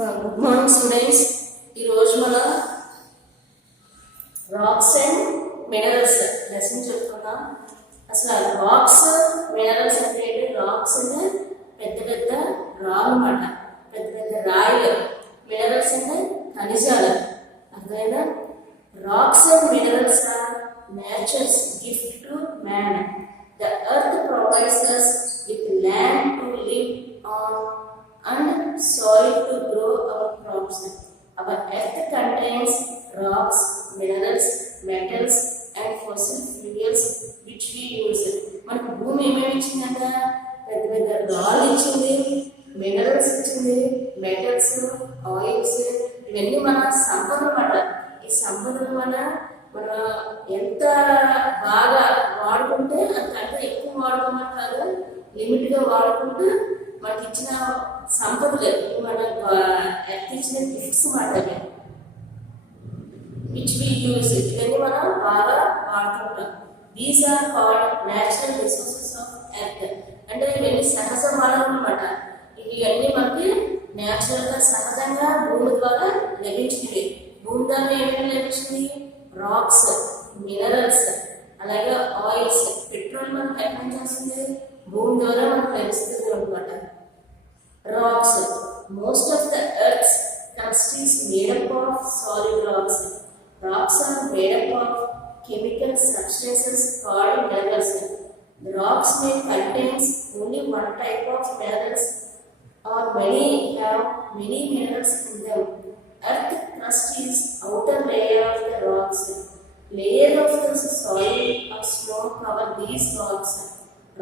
Good morning students. ఈరోజు మనం racks and minerals lesson చెప్పుకుందాం. అసలు రాక్స్ మినరల్స్ అంటే రాక్స్ అంటే పెద్ద పెద్ద రాళ్ళు అన్నమాట, పెద్ద పెద్ద రాయిలు. మినరల్స్ అంటే ఖనిజాలు. అర్థమైందా? Rocks and minerals are nature's gift to man. The earth provides us with land to live on and soil to grow our crops. Our earth contains rocks, minerals, metals and fossil fuels which we use. మనకు భూమి ఏమేమి ఇచ్చిందంట? పెద్ద పెద్ద రాళ్ళు ఇచ్చింది, minerals ఇచ్చింది, metals, oils. ఇవన్నీ మన సంపద అన్నమాట. ఈ సంపదను మనం ఎంత బాగా వాడుకుంటే అంత ఎక్కువ వాడుకోమని కాదు, లిమిట్గా వాడుకుంటూ మనకి ఇచ్చిన సంపదలు, మన ఎర్త్ ఇచ్చిన గిఫ్ట్స్ మాట, విచ్ వి యూజ్. ఇవన్నీ మనం బాగా వాడుతుంటాం. These are called natural resources of earth. అంటే ఇవన్నీ సహజ వనరులు అన్నమాట. ఇవన్నీ మనకి న్యాచురల్గా సహజంగా భూమి ద్వారా లభించినవి. భూమి ద్వారా ఏమేమి లభించింది? రాక్స్, మినరల్స్, అలాగే ఆయిల్స్. పెట్రోల్ మనకు ఎక్కడి నుంచి వస్తుంది? భూమి ద్వారా మనకు లభిస్తుంది అనమాట. Rocks, most of the earth's crust is made up of solid rocks. Rocks are made up of chemical substances called minerals. The rocks may contain only one type of minerals or many have many minerals in them. Earth crust is outer layer of the rocks. Layer of the soil or snow cover these rocks.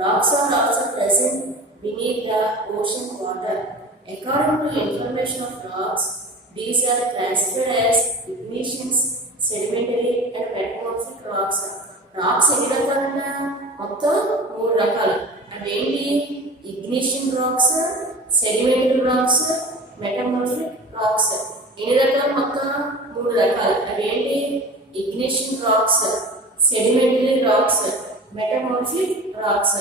Rocks are also present beneath the ocean water. According to information of rocks, these are classified as igneous, sedimentary and metamorphic rocks. Rocks ఎన్ని రకాలన్నా? మొత్తం 3 రకాలు. అవేంటి? Ignition rocks, sedimentary rocks, metamorphic rocks. ఎన్ని రకాలు? మొత్తం 3 రకాలు. అవేంటి? Ignition rocks, sedimentary rocks, metamorphic rocks.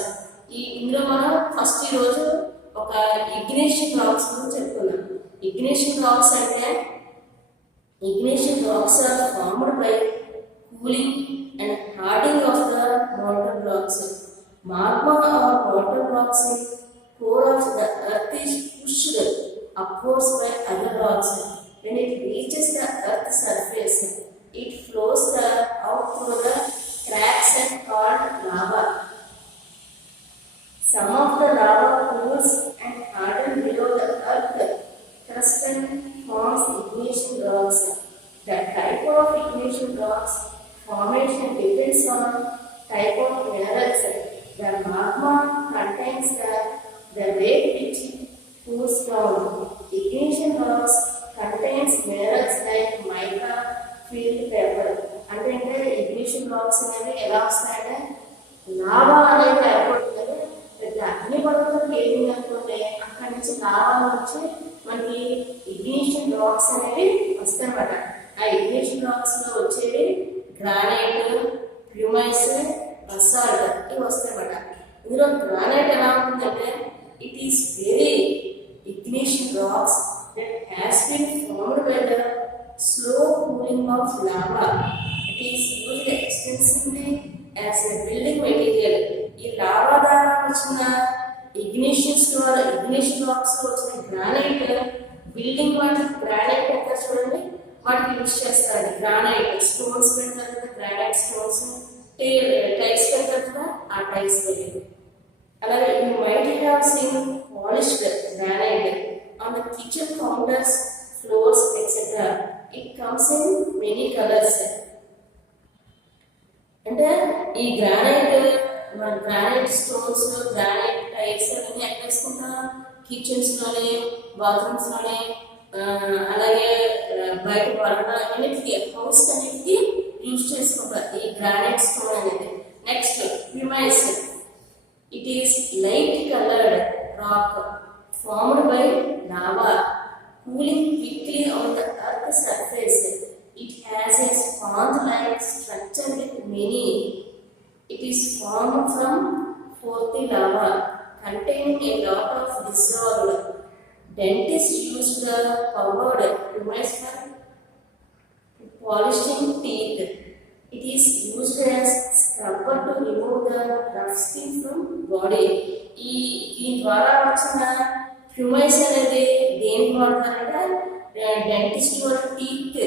ఇందులో మనం ఫస్ట్ ఈరోజు ఒక ఇగ్నిషన్ రాక్స్ గురించి చెప్పుకున్నాం. ఇగ్నిషన్ రాక్స్ అంటే, ignition rocks are formed by cooling and hardening of the molten rocks. Magma or molten rocks in core of the earth is pushed upwards by other rocks. When it reaches the earth's surface, it flows out through the cracks and called lava. Some of the lava cools and harden below the earth crust and forms ignition rocks. The type of ignition rocks formation depends on type of minerals. The magma contains the rate which it cools down. Ignition rocks contains minerals like mica, field pepper. అంటే ignition racks అనేవి ఎలా వస్తాయంటే, lava అనేది ఏర్పడుతుంది. పెద్ద అగ్ని పర్వతం ఏమి అనుకుంటే అక్కడి నుంచి లావా వచ్చి మనకి ఇగ్నిషన్ రాక్స్ అనేవి వస్తాయన్నమాట. ఆ ఇగ్నిషన్ రాక్స్ లో వచ్చేవి గ్రానైట్, హ్యూమైస్, బసాల్ట్, ఇవి వస్తాయన్నమాట. ఇందులో గ్రానైట్ ఎలా ఉంటుందంటే, it is very ignition rocks that has been formed by the slow cooling of lava. It is used extensively as a building material. ఈ లావా ద్వారా వచ్చిన ఇగ్నిషన్ రాక్స్ లో వచ్చిన గ్రానైట్ బిల్డింగ్ వాటి గ్రానైట్ ఎంత చూడండి, వాటికి యూజ్ చేస్తారు. గ్రానైట్ స్టోన్స్ పెడతారు కదా, గ్రానైట్ స్టోన్స్, టైల్స్ పెడతారు కదా, ఆ టైల్స్ వెళ్ళి. అలాగే you might have seen polished granite on the kitchen counters, floors etcetera. It comes in many colours. అంటే ఈ గ్రానైట్ స్టోన్స్, గ్రానైట్ టైల్స్ అవన్నీ ఎక్కడ వేసుకుంటాం? కిచెన్స్ లోనే, బాత్రూమ్స్ లోనే, అలాగే బయట వరణ అన్నిటికీ, హౌస్ అన్నిటికీ యూజ్ చేసుకుంటారు ఈ గ్రానైట్ స్టోన్ అనేది. Next pumice. It is light coloured rock formed by lava cooling quickly on the earth surface. It has a sponge like structure with many. It is formed from 4th lava containing a lot of dissolved Dentists use the powdered pumice for polishing teeth. It is used as scrubber to remove the rough skin from body. దీని ద్వారా వచ్చిన హ్యూమైస్ అనేది దేనికి వాడతారంటే dentist వాళ్ళ teeth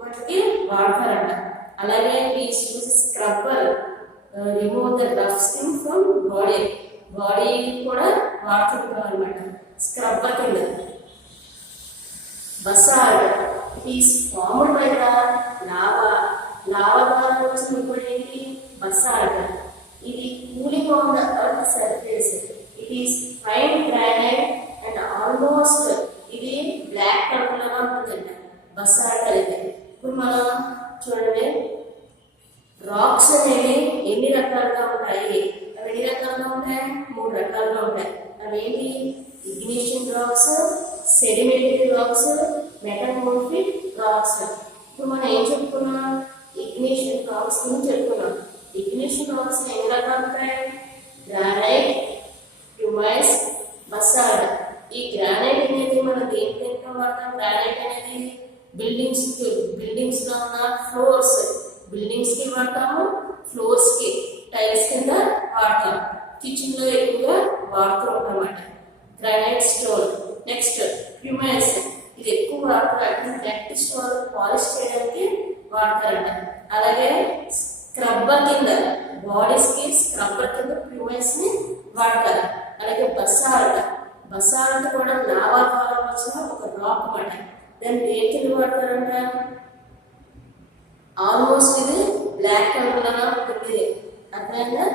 వాటికి వాడతారంట. అలాగే is use scrubber remove the rough skin from body కూడా వాడుతుంటారు అనమాట స్క్రబ్బర్ కింద. Basalt it is formed by the lava ద్వారా వచ్చిన ఇప్పుడు ఏంటి బసాల్ట్. ఇది cooling on the earth surface. It is fine granite and almost ఇది బ్లాక్ కలర్ లాగా ఉంటుందంట బసాల్ట్ అయితే. ఇప్పుడు మనం చూడండి రాక్స్ అనేవి ఎన్ని రకాలుగా ఉంటాయి. అవి ఎన్ని రకాలుగా ఉంటాయి? 3 రకాలుగా ఉంటాయి. అవి ఏంటి? Ignition rocks, sedimentary rocks, metamorphic rocks. ఇప్పుడు మనం ఏం చెప్పుకున్నాం? ఇగ్నిషన్ రాక్స్ గురించి చెప్పుకున్నాం. ఇగ్నిషన్ రాక్స్ ఎన్ని రకాలు ఉంటాయి? Granite, pumice, basalt. ఈ గ్రానైట్ అనేది మనం దేనికి వాడతాం? గ్రానైట్ అనేది బిల్డింగ్స్ లో ఉన్న ఫ్లోర్స్, బిల్డింగ్స్ కి వాడతాము, ఫ్లోర్స్ కి టైల్స్ కింద వాడతాం. కిచెన్ లో ఎక్కువగా వాడుతూ ఉంటాం అన్నమాట గ్రానైట్ స్టోన్. నెక్స్ట్ హ్యూమైస్. ఇది ఎక్కువ వాడతారు, డెంటిస్ట్ వాళ్ళు పాలిష్ చేయడానికి వాడతారంట. అలాగే స్క్రబ్బర్ కింద బాడీస్ కి స్క్రబ్బర్ కింద హ్యూమైస్ ని వాడతారు. అలాగే బసాల్ట్ కూడా లావా ద్వారా వచ్చిన ఒక రాక్ అన్నమాట. దాన్ని దేనికి వాడతారంట? ఆల్మోస్ట్ ఇది బ్లాక్ కలర్ లాగా ఉంటుంది. అర్థమైందా?